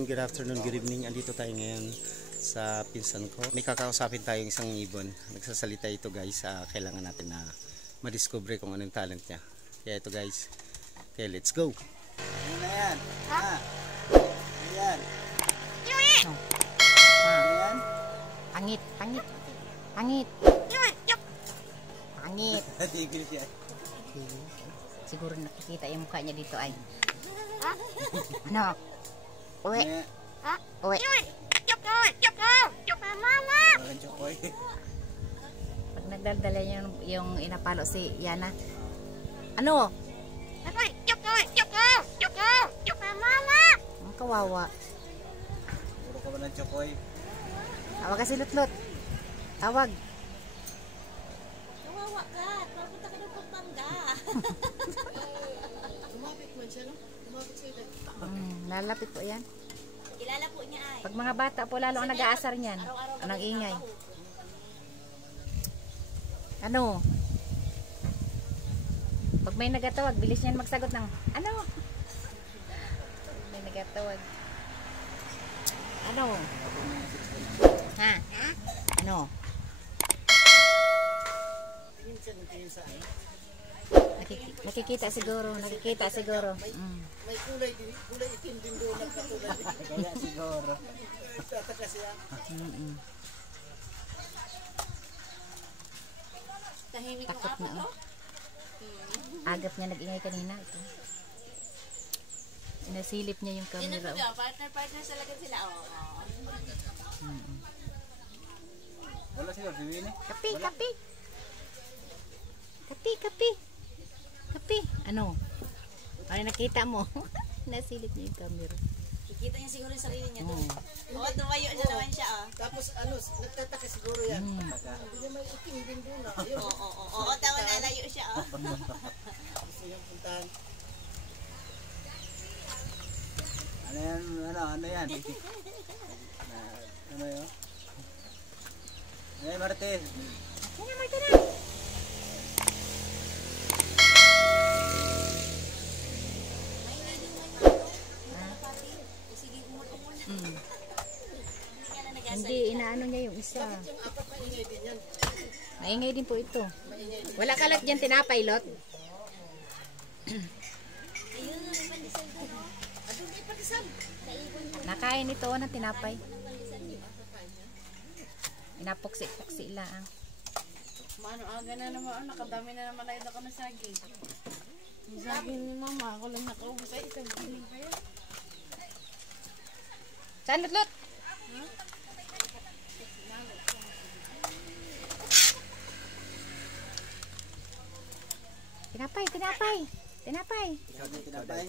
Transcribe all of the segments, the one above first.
Good afternoon, good evening. Andito tayo ngayon sa pinsan ko. May kakausapin tayong isang ibon. Nagsasalita ito guys. Kailangan natin na madiscover kung anong talent niya. Kaya ito guys. Kaya let's go. Ano na yan? Ha? Ano yan? No. Ano yan? Pangit, pangit. Pangit. Pangit. Tigil siya. Siguro nakikita yung mukha niya dito ay. Ano? Uwi. Uwi. Parang chokoy. Pag nagdaldala yung inapalo si Yana. Ano? Ang kawawa. Puro ka ba ng chokoy? Tawag ka si Lutlot. Tawag. Kawawa ka. Papunta ka ng Pampanga. Lumapit man siya, no? Lumapit siya ito. Lalapit po yan. Kilala po niya ay. Pag mga bata po lalo ang nag-aasar niyan. Anong ingay. Ano? Pag may nagatawag, bilis niyan magsagot ng ano? Pag may nagatawag. Ano? Ha? Ano? Nakikita siguro, nakikita siguro. May kulay itim din doon nagkatulad. Kaya siguro. Tataka siya. Tahimik ang Takot apo na. ko. Agap niya nag-ingay kanina. Ito. Sinasilip niya yung Sino camera. po ba? Partner talaga sila. Wala siguro si Winnie. Kapi, kapi. Kapi, kapi. Kapi. Ano? Ay, nakita mo. Nasilip niya yung camera. Kikita niya siguro yung sarili niya doon. Oo, tumayo na naman siya. Tapos nagtataka siguro yan. Hindi niya may itim din doon. Oo, tama na, layo siya. Gusto niyang puntahan. Ano yan? Ano yan? Ano yun? Ay, Martes. Kaya, Martina. Hindi, inaano niya yung isa. Maingay din po ito. Wala kalat dyan tinapay, Lot. Nakain ito ng tinapay. Inapuksi-puksi lang. Mano, aga na naman, nakadami na naman tayo na saging. Sabi ni mama, ako lang nakaubos ay isang giling pa yan. Saan, Lot? Tinapay, tinapay. Tinapay. Ikaw din tinapay.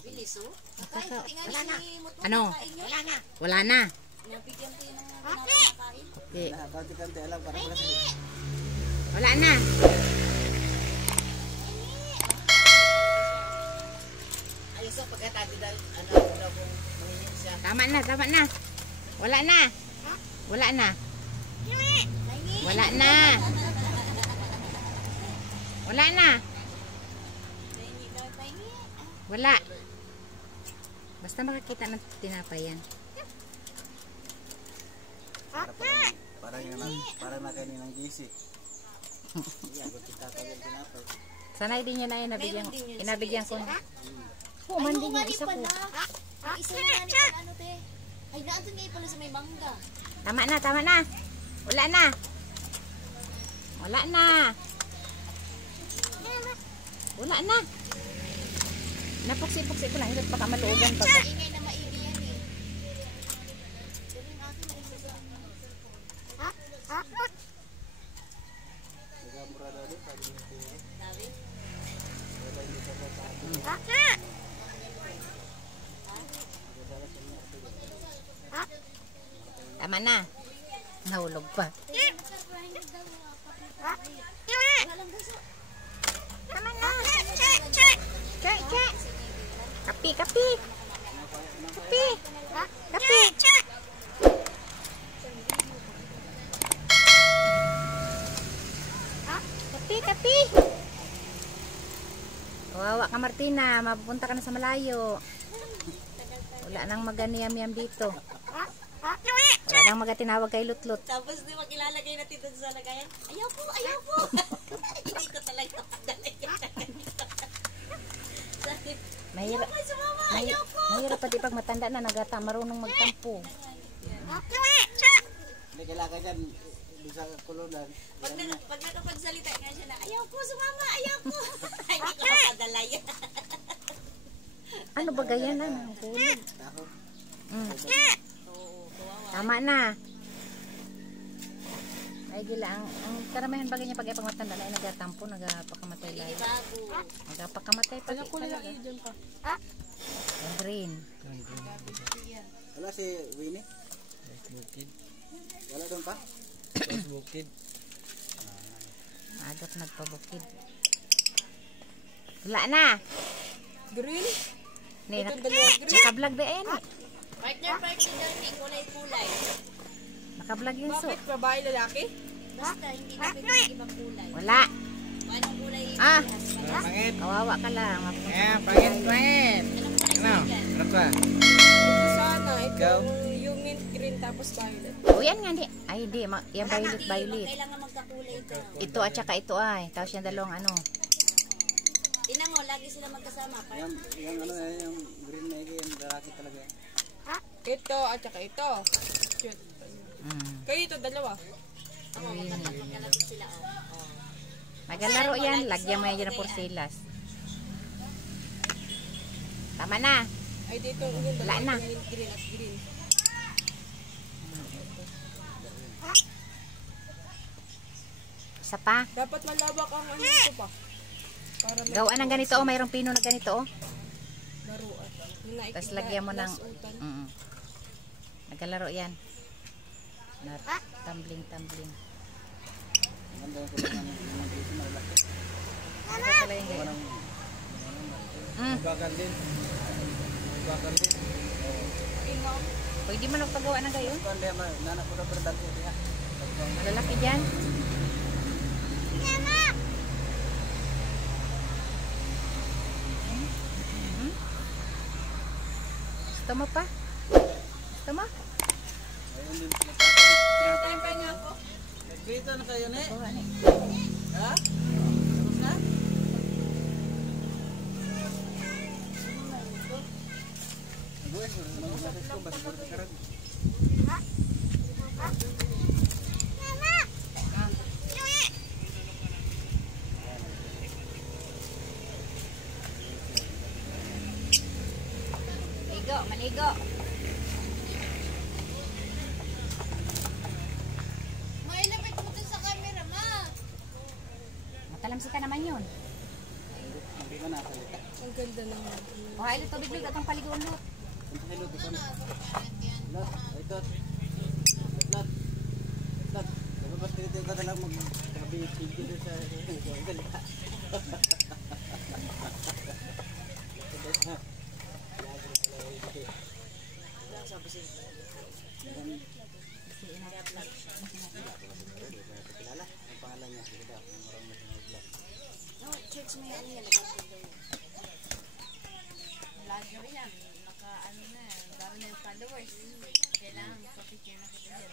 Bilis, oh. Wala na. Ano? Wala na. Wala na. Nabigyan ko yun ng pinapakain. Okay. Kaunti-kaunti alam para wala siya. Wala na. Ayos sa pagkatabi dahil ano daw kung manginit siya. Tama na, tama na. Wala na. Wala na. Wala na. Wala na. Wala. Basta makakita ng tinapay yan. Parang nakainin ng GC. Yan, kung tinapay yung tinapay. Sanay din yun na inabigyan ko. Oo, mandi niya isa ko. Ang isa nga ni ano te. Ay, naandun nga pala sa may mangga. Tama na, tama na. Wala na. Wala na. Wala na. Napuksi-puksi ko lang. Hindi pa kamaluugan pa. Ingay na maigi yan eh. Pero yung akin na isa sa Sabi? Tama na. Nahulog pa. Tama na. Che. Kapi, kapi. Kapi. Kapi. Kapi, kapi. Kawawa ka, Martina. Mapupunta ka na sa malayo. Wala nang maganiyam-yam dito. Wala nang magatinawag kay Lutlot. Tapos di makilalagay natin doon sa lagayan. Ayaw po, ayaw po. Hindi ko talaga madalay. Mahirap. Ay, sumama, ayaw po. Mahirap pati pag matanda na nagata marunong magtampo. Hindi kailangan yan. Bisa kulunan. Pag nakapagsalita nga siya na, ayaw po, sumama, ayaw po. Hindi ko makadalay. Ano ba ganyan na? Hulog. Ako. Tama na. Ay gila, ang karamihan bagay niya pag matanda na ay nagatampo, nagapakamatay lang. Bago. Nagapakamatay pa talaga. Ang green. Wala si Winnie? Wala doon pa? Bukid. Adot nagpabukid. Wala na. Green? Nakablog ba yan? Partner dyan, kulay-kulay. Nakablog yun so. Bakit? Babae, lalaki? Basta, hindi na pwede ibang kulay. Wala. Anong kulay? Ah! Pangit. Kawawa ka lang. Pangit. Ano? Ano pa? Sana, itong yung mint green tapos violet. O yan nga di. Ay di, yan violet. Kailangan magkakulay ito. Ito at saka ito ay. Tapos yung dalawang ano. Tingnan mo, lagi sila magkasama. Yung ano yung green na yung lalaki talaga. Ito at saka ito. Cute. Kayo ito, dalawa. Magkalapit sila. Oh. Magalaro yan. Lagyan mo yan dyan ng porsilas. Tama na. Ay, dito yung Wala na. mint green at green. Isa pa. Dapat malawak ang ano ito pa. Para Gawa ng ganito o. Mayroong pino na ganito o. laruan. Tapos lagyan mo ng... Nagalaro yan. Tumbling. Ganda yung kulunan ng piso na lalaki. Ito pala yung ganyan. Bakal din. Bakal din. Pwede mo nagpagawa ng gayon. Kung hindi, nanak ko na berdal ko diya. Malalaki dyan. Gusto mo pa? Gusto mo? Ayun din pinapakita. Nagkrito na kayo ni? Gawa ni. Ha? Tapos na? Nagbuhay ko. Nagbuhay ko. Basta ko karag. Maligo. Mailapit mo dun sa camera, ma. Matalamsi ka naman yun. Hindi ko nakalita. Ang ganda naman. O, ay, tubig-lig at ang paligoon lot. Punta kayo luto ko na. Lot. Ito. Lot. Lot. Diba ba't dito ka na lang mag-tabi-tigil doon sa... Galita. Kilala? Ang pangalan niya. Sige daw. Marami na vlog. No, church mo yan. Vlogger yan. Naka-ano na. Dami na yung followers. Kailangan pa-picture na kita dyan.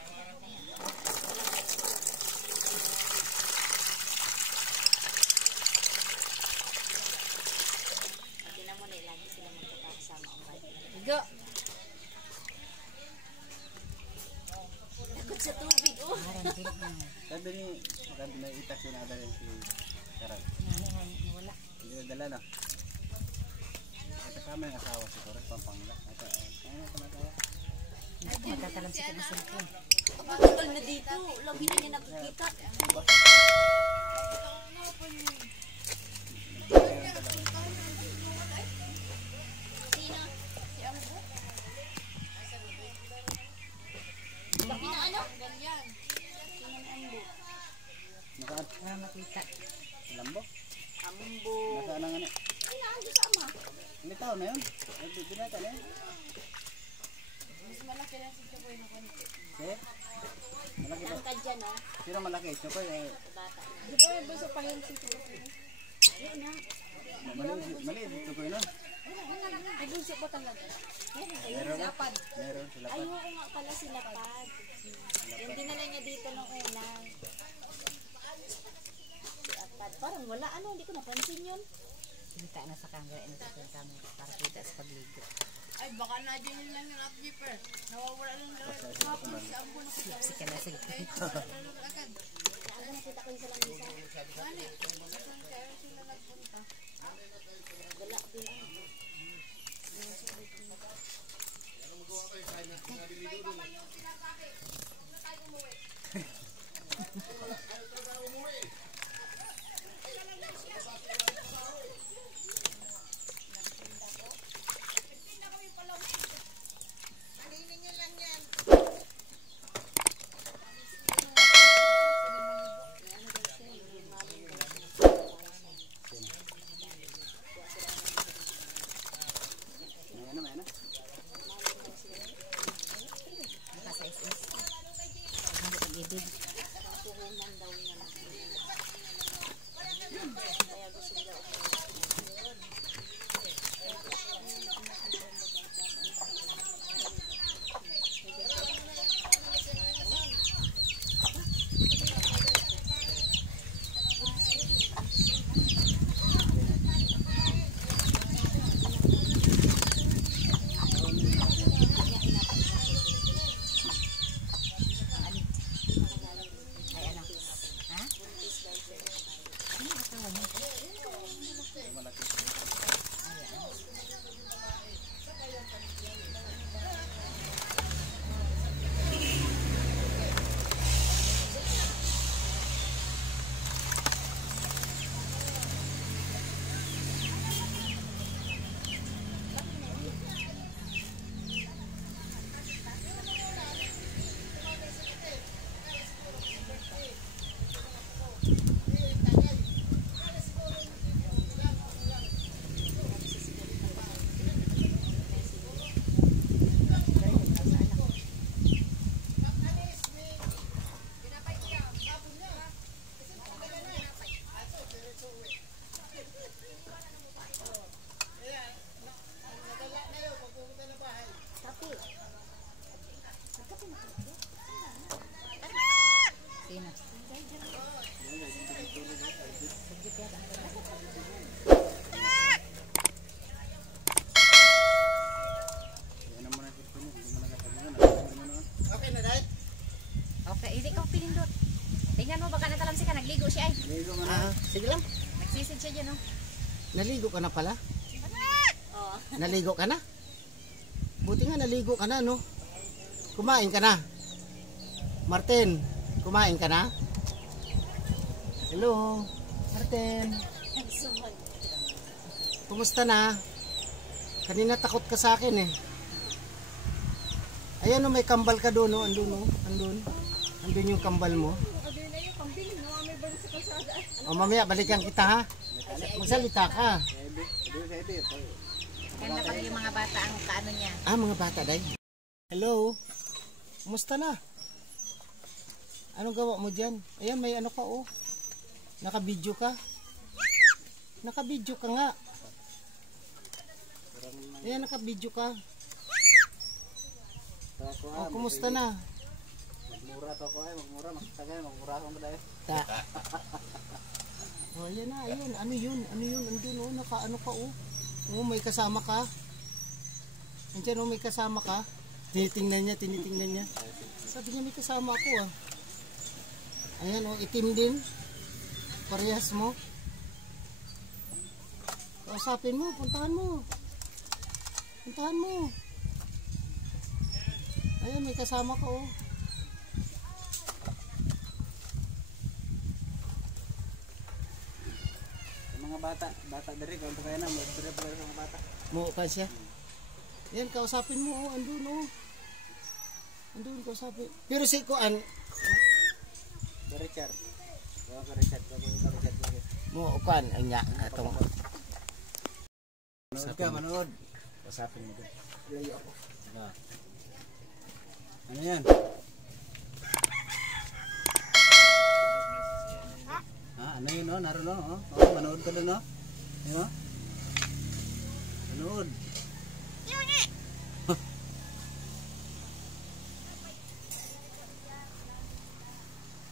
Tingnan mo na, lagi sila magkakasama. Go! Takot sa tubig, oh. Sabi ni, maganda na itak yung nadarin si Karan. Wala. Hindi na dala na. Ay, kasama yung asawa si Karan, Pampanga. Ito, ano ito nagawa? Magkakalamsi ka ng cellphone. Pagkakal na dito. Lagi na niya nakikita. Sino? Si Ambo? Laki na ano? Ganyan. Sino ni Ambo? Nasaan? Para makita. Lambo? Ambo. Nasaan ang ano? Ay, naandi sa ama. Hindi tao na yun? Binata na yun? Mas malaki na si Chokoy na konti. Eh? Malaki ba? Tangkad dyan, oh. Sino malaki? Chokoy eh. Bata. Di ba yung buso pa yan si Chokoy? Yun, ha? Maliit si Chokoy nun. Ay, bunso po talaga. Meron sila pa. Ayoko nga pala sila pad. Yung dinala niya dito nung una. Si Apad. Parang wala, hindi ko napansin yun. Kita na sa camera and sa camera para kita sa pagligo. Ay, baka na din lang yung upkeeper. Nawawala lang lang. Hapon sa ambo na kita. Si ka na sige. Agad. Aga nakita ko yung sa langisa. Gani, saan kaya sila nagpunta? Wala din ako. May ano? Nasa SS. Hindi pag-ibig. Puhunan daw niya. Kaya gusto daw ako. Ay ano? Ha? Ano asawa niya? Sino? Ano mo na ito? Hindi mo nakatalingan. Okay na, Day? Okay, hindi ka pinindot. Tingnan mo baka natalamsi ka, nagligo siya ay. Ligo mo na. Sige lang. Nagsisid siya dyan, no? Naligo ka na pala? Oo. Naligo ka na? Buti nga naligo ka na, no? Kumain ka na? Martin, kumain ka na? Hello, Martin. Kumusta na? Kanina takot ka sa akin eh. Ayan, no, may kambal ka doon, no? Andun, no? Andun. Andun yung kambal mo. O, mamaya balikan kita, ha? Magsalita ka. Ganda pag yung mga bata ang kaano niya. Ah, mga bata, Day. Hello. Kumusta na? Anong gawa mo dyan? Ayan, may ano ka, oh. Naka-video ka. Naka-video ka nga. Ayan, naka-video ka. Oh, kumusta na? Magmura to ko ay, magmura. Magtagay, magmura akong dahil. Ta. Oh, ayan na, ayun. Ano yun? Ano yun? Andun, oh. Naka-ano ka, oh. Oh, may kasama ka. Andiyan, oh, may kasama ka. Tinitingnan niya. Sabi niya, may kasama ako, ah. Ayan, oh, itim din. Parehas mo. Kausapin mo, puntahan mo. Puntahan mo. Ayan, may kasama ka, oh. Yung mga bata dari, kung kaya na, magdari pa sa mga bata. Mo ka siya. Ayan, kausapin mo, oh. Andun, oh. Andun, kausapin. Pero si Kuan, Richard. Richard. mo Kuan, ang nga, atong. Manood ka, manood. Kausapin mo doon. Layo ako. Ano yan? Ano yun, no? Naroon, no? Oh, manood ka doon, no? Yun, no? Ano Panood.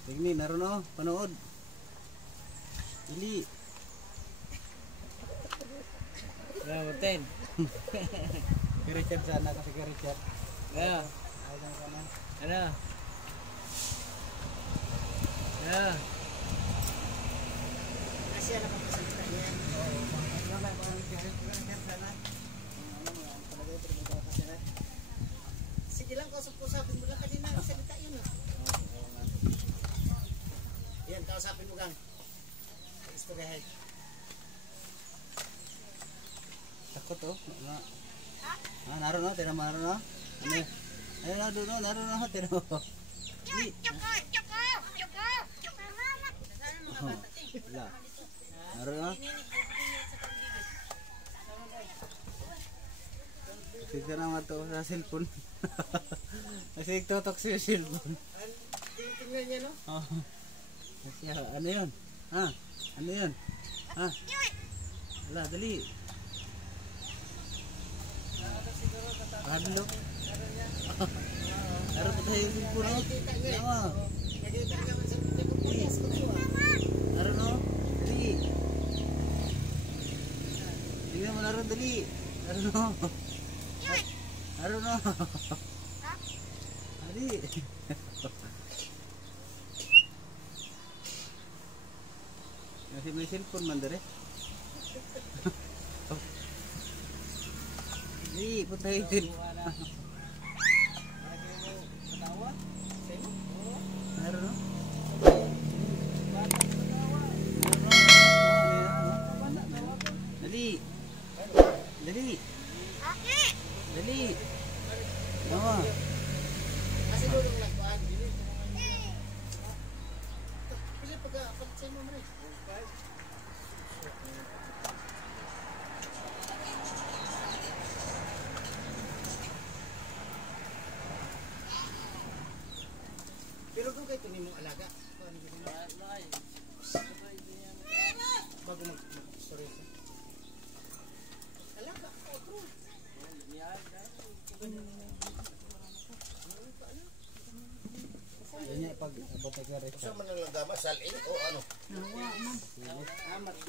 Tingni, naroon o. Panood. Dili. Ramutin. Si Richard sana kasi si Richard. Ano? Ayun ka na. Ano? Ano? Kasi alam ang kasalita niya. Sige lang, kausap-usapin mo lang kanina. Salita yun. Yan, kausapin mo gang. Istoryahin. Takot oh. Naroon o. Tinan mo naroon o. Ano yun? Ayun na, doon o. Naroon o. Tinan mo. Wala. Naroon o. Sige naman ito sa cellphone. Kasi tutok siya sa cellphone. Tingnan niya, no? Oh. Kasi, ano yun? Ha? Ano yun? Ha? Wala, dali. Hadlo. Naroon pa tayo yung cellphone o. Tama. Nakita ka naman sa pulis. Naroon o. Dali. Tingnan mo naroon, dali. Naroon o. Naroon o. Dali. Kasi may cellphone man dere. Dali, punta yung cellphone. Naroon o. Dali. Dali. Dali. Oo. Kasi lulong nagkuhan. Kasi pag-apalit sa'yo mo rin. Pero kung kayo tunin mong alaga, paano gano'n? Bago mag-story sa alaga, otro. Yan niya pag abot kay Richard. Sa mananggama salin o ano?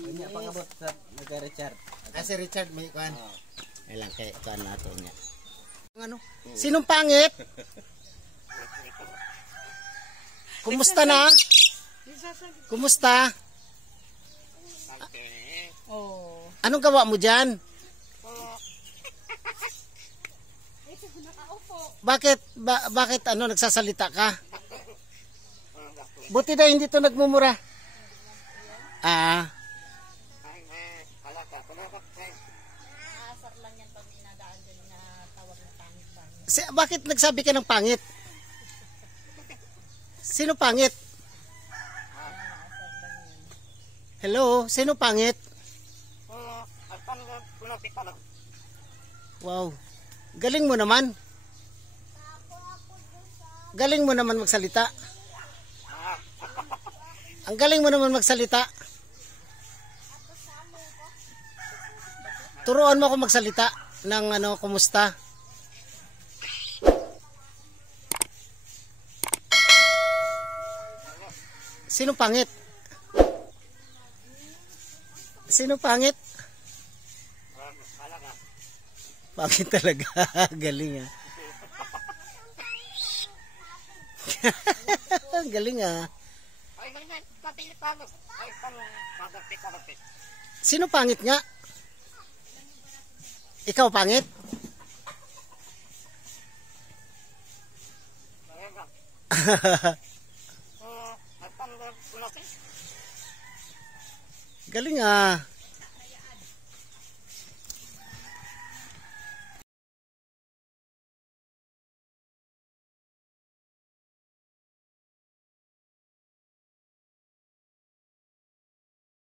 Yan niya pag abot sa kay Richard. Ah, si Richard may kuhan. Ay lang, kaya kuhan nato niya. Ano? Sinong pangit? Kumusta na? Kumusta? Oh. Anong gawa mo dyan? Bakit ano nagsasalita ka? Buti na hindi to nagmumura. Ah. Bakit nagsabi ka ng pangit? Sino pangit? Hello, sino pangit? Wow. Galing mo naman. Galing mo naman magsalita. Ang galing mo naman magsalita. Turuan mo ako magsalita ng ano, kumusta? Sino pangit? Sino pangit? Pangit talaga. Galing ah. Galing ah. Sino pangit nga? Ikaw pangit? Galing ah.